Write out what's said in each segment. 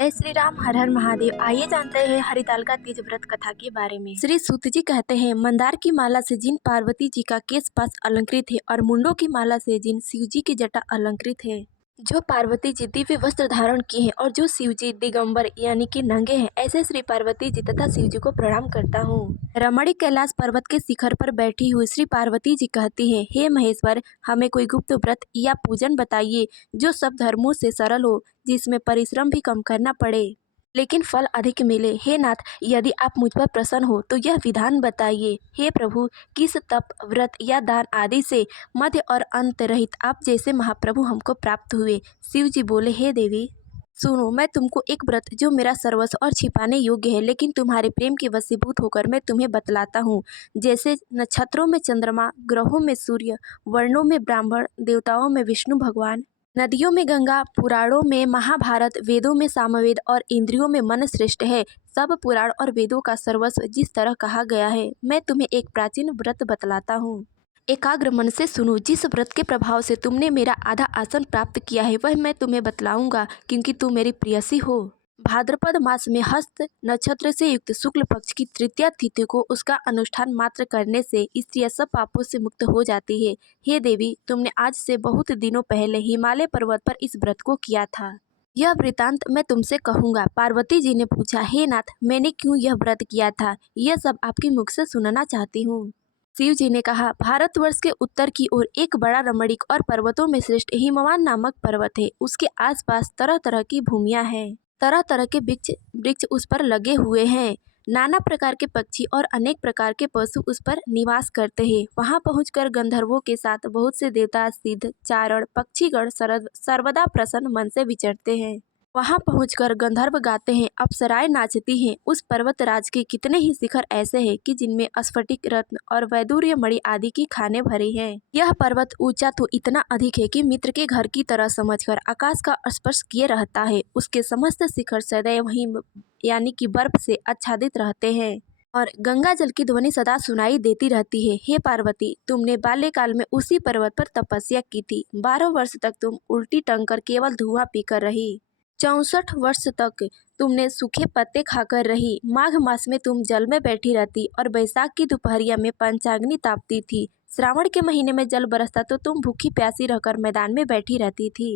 जय श्री राम, हर हर महादेव। आइए जानते हैं हरितालिका तीज व्रत कथा के बारे में। श्री सूत जी कहते हैं, मंदार की माला से जिन पार्वती जी का केश पास अलंकृत है और मुंडों की माला से जिन शिव जी की जटा अलंकृत है। जो पार्वती जी दिव्य वस्त्र धारण किए हैं और जो शिव जी दिगंबर यानी कि नंगे हैं, ऐसे श्री पार्वती जी तथा शिव जी को प्रणाम करता हूँ। रमणी कैलाश पर्वत के शिखर पर बैठी हुई श्री पार्वती जी कहती हैं, हे महेश्वर, हमें कोई गुप्त व्रत या पूजन बताइए जो सब धर्मों से सरल हो, जिसमें परिश्रम भी कम करना पड़े लेकिन फल अधिक मिले। हे नाथ, यदि आप मुझ पर प्रसन्न हो तो यह विधान बताइए। हे प्रभु, किस तप, व्रत या दान आदि से मध्य और अंत रहित आप जैसे महाप्रभु हमको प्राप्त हुए। शिव जी बोले, हे देवी, सुनो, मैं तुमको एक व्रत जो मेरा सर्वस्व और छिपाने योग्य है लेकिन तुम्हारे प्रेम के वशीभूत होकर मैं तुम्हें बतलाता हूँ। जैसे नक्षत्रों में चंद्रमा, ग्रहों में सूर्य, वर्णों में ब्राह्मण, देवताओं में विष्णु भगवान, नदियों में गंगा, पुराणों में महाभारत, वेदों में सामवेद और इंद्रियों में मन श्रेष्ठ है। सब पुराण और वेदों का सर्वस्व जिस तरह कहा गया है, मैं तुम्हें एक प्राचीन व्रत बतलाता हूँ। एकाग्र मन से सुनो। जिस व्रत के प्रभाव से तुमने मेरा आधा आसन प्राप्त किया है वह मैं तुम्हें बतलाऊंगा, क्योंकि तुम मेरी प्रियसी हो। भाद्रपद मास में हस्त नक्षत्र से युक्त शुक्ल पक्ष की तृतीया तिथि को उसका अनुष्ठान मात्र करने से स्त्रियां सब पापों से मुक्त हो जाती है। हे देवी, तुमने आज से बहुत दिनों पहले हिमालय पर्वत पर इस व्रत को किया था। यह वृतांत मैं तुमसे कहूंगा। पार्वती जी ने पूछा, हे नाथ, मैंने क्यों यह व्रत किया था, यह सब आपके मुख से सुनना चाहती हूँ। शिव जी ने कहा, भारतवर्ष के उत्तर की ओर एक बड़ा रमणीक और पर्वतों में श्रेष्ठ हिमवान नामक पर्वत है। उसके आसपास तरह तरह की भूमियां हैं। तरह तरह के वृक्ष वृक्ष उस पर लगे हुए हैं। नाना प्रकार के पक्षी और अनेक प्रकार के पशु उस पर निवास करते हैं। वहां पहुंचकर गंधर्वों के साथ बहुत से देवता, सिद्ध, चारण, पक्षीगण सर्वदा प्रसन्न मन से विचरते हैं। वहां पहुंचकर गंधर्व गाते हैं, अप्सराएं नाचती हैं। उस पर्वतराज के कितने ही शिखर ऐसे हैं कि जिनमें स्फटिक, रत्न और वैदूर्य मणि आदि की खानें भरी हैं। यह पर्वत ऊंचा तो इतना अधिक है कि मित्र के घर की तरह समझकर आकाश का स्पर्श किए रहता है। उसके समस्त शिखर सदैव हिम यानी कि बर्फ से आच्छादित रहते हैं और गंगा जल की ध्वनि सदा सुनाई देती रहती है। हे पार्वती, तुमने बाल्यकाल में उसी पर्वत पर तपस्या की थी। 12 वर्ष तक तुम उल्टी टंग कर केवल धुआं पीकर रही। 64 वर्ष तक तुमने सूखे पत्ते खाकर रही। माघ मास में तुम जल में बैठी रहती और बैसाख की दोपहरिया में पंचाग्नि तापती थी। श्रावण के महीने में जल बरसता तो तुम भूखी प्यासी रहकर मैदान में बैठी रहती थी।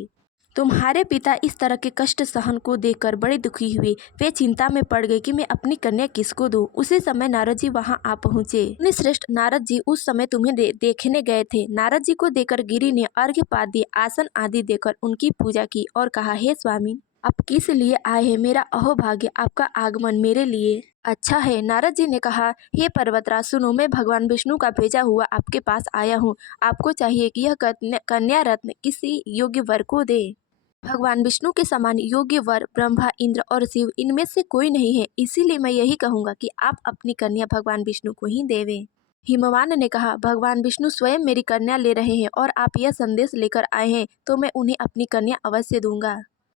तुम्हारे पिता इस तरह के कष्ट सहन को देखकर बड़े दुखी हुए। वे चिंता में पड़ गए कि मैं अपनी कन्या किसको दूं। उसी समय नारद जी वहां आ पहुंचे। मुनि श्रेष्ठ नारद जी उस समय तुम्हें देखने गए थे। नारद जी को देखकर गिरि ने अर्घ्य पाद्य, आसन आदि देकर उनकी पूजा की और कहा, हे स्वामी, आप किस लिए आए हैं? मेरा अहोभाग्य, आपका आगमन मेरे लिए अच्छा है। नारद जी ने कहा, हे पर्वतराज, सुनो, मैं भगवान विष्णु का भेजा हुआ आपके पास आया हूँ। आपको चाहिए कि यह कन्या रत्न किसी योग्य वर को दे। भगवान विष्णु के समान योग्य वर ब्रह्मा, इंद्र और शिव, इनमें से कोई नहीं है। इसीलिए मैं यही कहूंगा कि आप अपनी कन्या भगवान विष्णु को ही देवें। हिमवान ने कहा, भगवान विष्णु स्वयं मेरी कन्या ले रहे हैं और आप यह संदेश लेकर आए हैं तो मैं उन्हें अपनी कन्या अवश्य दूंगा।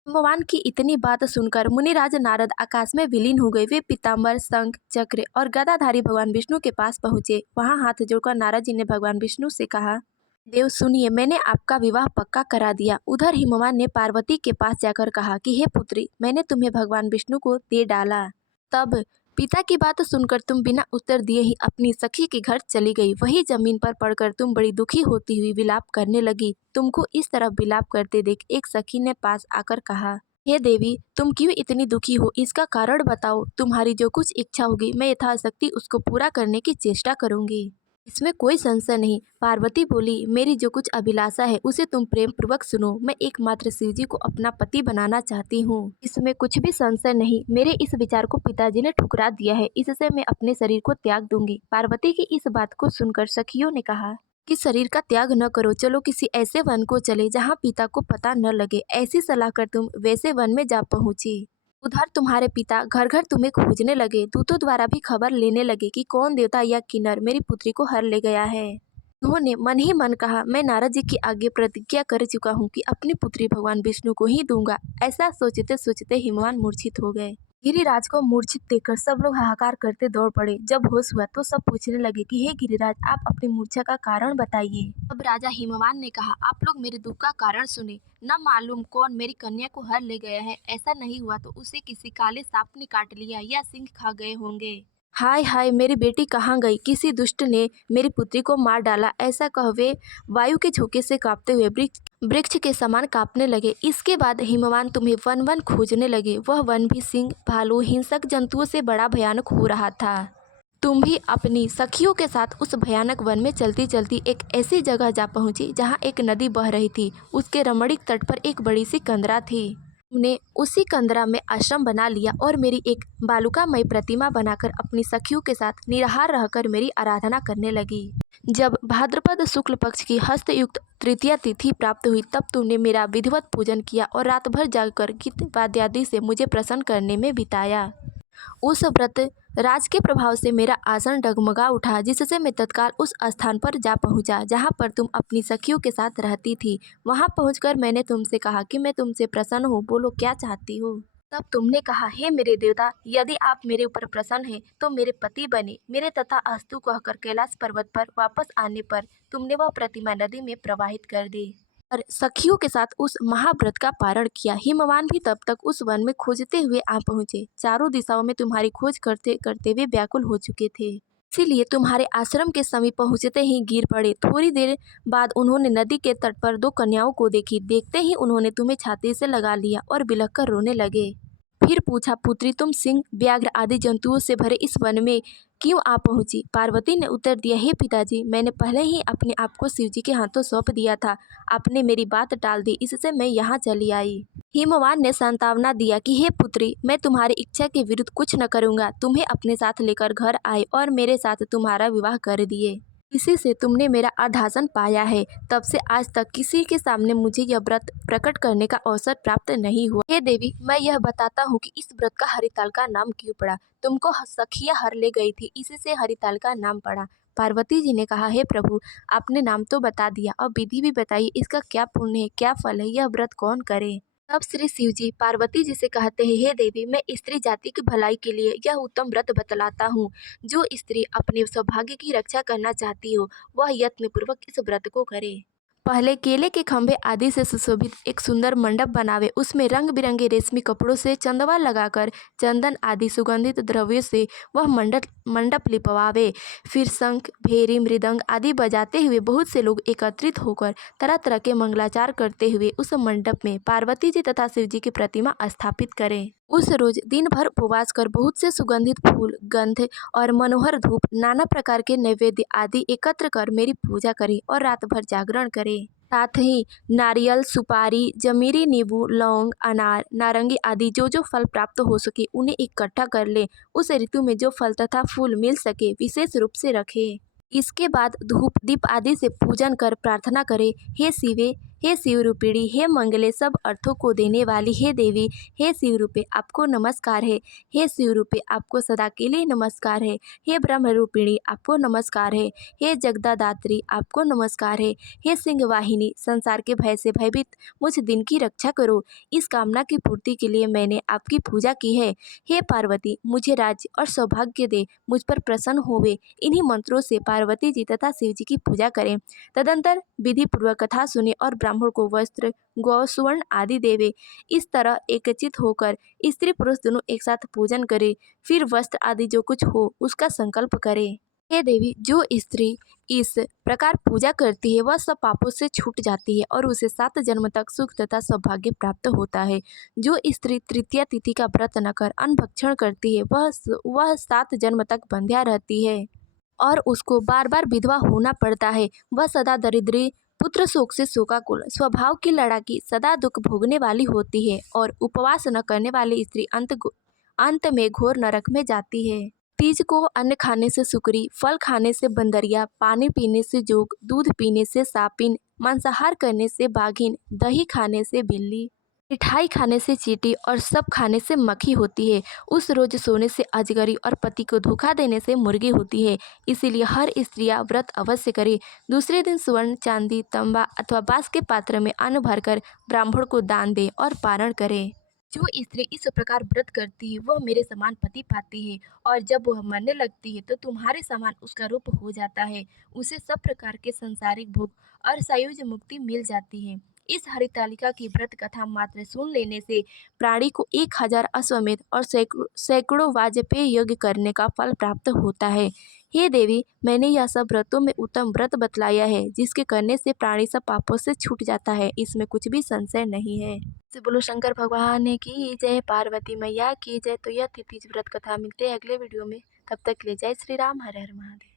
हिमवान की इतनी बात सुनकर मुनिराज नारद आकाश में विलीन हो गए। वे पीताम्बर, शंख, चक्र और गदाधारी भगवान विष्णु के पास पहुंचे। वहां हाथ जोड़कर नारद जी ने भगवान विष्णु से कहा, देव सुनिए, मैंने आपका विवाह पक्का करा दिया। उधर हिमवान ने पार्वती के पास जाकर कहा कि हे पुत्री, मैंने तुम्हें भगवान विष्णु को दे डाला। तब पिता की बात सुनकर तुम बिना उत्तर दिए ही अपनी सखी के घर चली गई। वही जमीन पर पड़कर तुम बड़ी दुखी होती हुई विलाप करने लगी। तुमको इस तरफ विलाप करते देख एक सखी ने पास आकर कहा, हे देवी, तुम क्यों इतनी दुखी हो? इसका कारण बताओ। तुम्हारी जो कुछ इच्छा होगी मैं यथाशक्ति उसको पूरा करने की चेष्टा करूंगी। इसमें कोई संशय नहीं। पार्वती बोली, मेरी जो कुछ अभिलाषा है उसे तुम प्रेम पूर्वक सुनो। मैं एकमात्र शिवजी को अपना पति बनाना चाहती हूँ। इसमें कुछ भी संशय नहीं। मेरे इस विचार को पिताजी ने ठुकरा दिया है। इससे मैं अपने शरीर को त्याग दूंगी। पार्वती की इस बात को सुनकर सखियों ने कहा कि शरीर का त्याग न करो, चलो किसी ऐसे वन को चले जहाँ पिता को पता न लगे। ऐसी सलाह कर तुम वैसे वन में जा पहुंची। उधर तुम्हारे पिता घर घर तुम्हें खोजने लगे। दूतों द्वारा भी खबर लेने लगे कि कौन देवता या किन्नर मेरी पुत्री को हर ले गया है। उन्होंने मन ही मन कहा, मैं नारद जी की आगे प्रतिज्ञा कर चुका हूँ कि अपनी पुत्री भगवान विष्णु को ही दूंगा। ऐसा सोचते सोचते हिमवान मूर्छित हो गए। गिरिराज को मूर्छित देखकर सब लोग हाहाकार करते दौड़ पड़े। जब होश हुआ तो सब पूछने लगे कि हे गिरिराज, आप अपनी मूर्छा का कारण बताइए। अब राजा हिमवान ने कहा, आप लोग मेरे दुख का कारण सुने। न मालूम कौन मेरी कन्या को हर ले गया है। ऐसा नहीं हुआ तो उसे किसी काले सांप ने काट लिया या सिंह खा गए होंगे। हाय हाय, मेरी बेटी कहाँ गई? किसी दुष्ट ने मेरी पुत्री को मार डाला। ऐसा कह वे वायु के झोंके से कांपते हुए वृक्ष वृक्ष के समान कांपने लगे। इसके बाद हिमवान तुम्हें वन वन खोजने लगे। वह वन भी सिंह, भालू, हिंसक जंतुओं से बड़ा भयानक हो रहा था। तुम भी अपनी सखियों के साथ उस भयानक वन में चलती चलती एक ऐसी जगह जा पहुंची जहां एक नदी बह रही थी। उसके रमणीक तट पर एक बड़ी सी कंदरा थी। तुमने उसी कंदरा में आश्रम बना लिया और मेरी एक बालुकामय प्रतिमा बनाकर अपनी सखियों के साथ निराहार रहकर मेरी आराधना करने लगी। जब भाद्रपद शुक्ल पक्ष की हस्तयुक्त तृतीया तिथि प्राप्त हुई तब तुमने मेरा विधिवत पूजन किया और रात भर जागकर गीत वाद्यादि से मुझे प्रसन्न करने में बिताया। उस व्रत राज के प्रभाव से मेरा आसन डगमगा उठा, जिससे मैं तत्काल उस स्थान पर जा पहुंचा जहां पर तुम अपनी सखियों के साथ रहती थी। वहां पहुंचकर मैंने तुमसे कहा कि मैं तुमसे प्रसन्न हूँ, बोलो क्या चाहती हो। तब तुमने कहा, हे मेरे देवता, यदि आप मेरे ऊपर प्रसन्न हैं तो मेरे पति बने। मेरे तथा अस्तु कहकर कैलाश पर्वत पर वापस आने पर तुमने वह प्रतिमा नदी में प्रवाहित कर दी और सखियों के साथ उस महाव्रत का पारण किया। हिमवान भी तब तक उस वन में खोजते हुए आ पहुंचे। चारों दिशाओं में तुम्हारी खोज करते करते वे व्याकुल हो चुके थे। इसीलिए तुम्हारे आश्रम के समीप पहुंचते ही गिर पड़े। थोड़ी देर बाद उन्होंने नदी के तट पर दो कन्याओं को देखी। देखते ही उन्होंने तुम्हें छाती से लगा लिया और बिलख कर रोने लगे। फिर पूछा, पुत्री, तुम सिंह, व्याघ्र आदि जंतुओं से भरे इस वन में क्यों आ पहुंची? पार्वती ने उत्तर दिया, हे पिताजी, मैंने पहले ही अपने आप को शिवजी के हाथों सौंप दिया था। आपने मेरी बात टाल दी, इससे मैं यहाँ चली आई। हिमवान ने सांत्वना दिया कि हे पुत्री, मैं तुम्हारी इच्छा के विरुद्ध कुछ न करूंगा। तुम्हें अपने साथ लेकर घर आए और मेरे साथ तुम्हारा विवाह कर दिए। इसी से तुमने मेरा अर्धासन पाया है। तब से आज तक किसी के सामने मुझे यह व्रत प्रकट करने का अवसर प्राप्त नहीं हुआ। हे देवी, मैं यह बताता हूँ कि इस व्रत का हरिताल का नाम क्यों पड़ा। तुमको सखिया हर ले गई थी, इसी से हरिताल का नाम पड़ा। पार्वती जी ने कहा, हे प्रभु, आपने नाम तो बता दिया, अब विधि भी बताइए, इसका क्या पुण्य है, क्या फल है, यह व्रत कौन करे। तब श्री शिव जी पार्वती जी से कहते हैं, हे देवी, मैं स्त्री जाति की भलाई के लिए यह उत्तम व्रत बतलाता हूँ। जो स्त्री अपने सौभाग्य की रक्षा करना चाहती हो वह यत्न पूर्वक इस व्रत को करे। पहले केले के खंभे आदि से सुशोभित एक सुंदर मंडप बनावे। उसमें रंग बिरंगे रेशमी कपड़ों से चंदवा लगाकर चंदन आदि सुगंधित द्रव्यों से वह मंडप लिपवावे। फिर शंख, भेरी, मृदंग आदि बजाते हुए बहुत से लोग एकत्रित होकर तरह तरह के मंगलाचार करते हुए उस मंडप में पार्वती जी तथा शिव जी की प्रतिमा स्थापित करें। उस रोज दिन भर उपवास कर बहुत से सुगंधित फूल, गंध और मनोहर धूप, नाना प्रकार के नैवेद्य आदि एकत्र कर मेरी पूजा करें और रात भर जागरण करें। साथ ही नारियल, सुपारी, जमीरी, नींबू, लौंग, अनार, नारंगी आदि जो जो फल प्राप्त हो सके उन्हें इकट्ठा कर ले। उस ऋतु में जो फल तथा फूल मिल सके विशेष रूप से रखे। इसके बाद धूप दीप आदि से पूजन कर प्रार्थना करे, हे शिवे, हे शिव रूपिणी, हे मंगले, सब अर्थों को देने वाली, हे देवी, हे शिव रूपे, आपको नमस्कार है। हे शिव रूपे, आपको सदा के लिए नमस्कार है। हे ब्रह्म रूपिणी, आपको नमस्कार है। हे जगदादात्री, आपको नमस्कार है। हे सिंह वाहिनी, संसार के भय से भयभीत मुझ दिन की रक्षा करो। इस कामना की पूर्ति के लिए मैंने आपकी पूजा की है। हे पार्वती, मुझे राज्य और सौभाग्य दे, मुझ पर प्रसन्न होवे। इन्हीं मंत्रों से पार्वती जी तथा शिव जी की पूजा करें। तदंतर विधि पूर्वक कथा सुने और ब्राह्मण को वस्त्र, गौ, सुवर्ण आदि देवे। इस तरह एकचित होकर स्त्री पुरुष दोनों एक साथ पूजन करे। फिर वस्त्र आदि जो कुछ हो उसका संकल्प करे। हे देवी, जो स्त्री इस प्रकार पूजा करती है वह सब पापों से छूट जाती है और उसे 7 जन्म तक सुख तथा सौभाग्य प्राप्त होता है। जो स्त्री तृतीया तिथि का व्रत न कर अन्न भक्षण करती है वह 7 जन्म तक बंध्या रहती है और उसको बार बार विधवा होना पड़ता है। वह सदा दरिद्री, पुत्र शोक से शोकाकुल, स्वभाव की लड़ाकी, सदा दुख भोगने वाली होती है और उपवास न करने वाली स्त्री अंत में घोर नरक में जाती है। तीज को अन्न खाने से सुकरी, फल खाने से बंदरिया, पानी पीने से जोग, दूध पीने से सापिन, मांसाहार करने से बाघिन, दही खाने से बिल्ली, मिठाई खाने से चींटी और सब खाने से मक्खी होती है। उस रोज सोने से अजगरी और पति को धोखा देने से मुर्गी होती है। इसीलिए हर स्त्रियां व्रत अवश्य करे। दूसरे दिन स्वर्ण, चांदी, तांबा अथवा बांस के पात्र में अन्न भरकर ब्राह्मण को दान दे और पारण करे। जो स्त्री इस प्रकार व्रत करती है वह मेरे समान पति पाती है और जब वह मरने लगती है तो तुम्हारे समान उसका रूप हो जाता है। उसे सब प्रकार के संसारिक भोग और सायुज मुक्ति मिल जाती है। इस हरितालिका की व्रत कथा मात्र सुन लेने से प्राणी को 1000 अश्वमेध और सैकड़ों वाजपेय यज्ञ करने का फल प्राप्त होता है। हे देवी, मैंने यह सब व्रतों में उत्तम व्रत बतलाया है जिसके करने से प्राणी सब पापों से छूट जाता है। इसमें कुछ भी संशय नहीं है। से बोलो शंकर भगवान की जय, पार्वती मैया की जय। तो यह थी तीज व्रत कथा। मिलते हैं अगले वीडियो में। तब तक के लिए जय श्री राम, हर हर महादेव।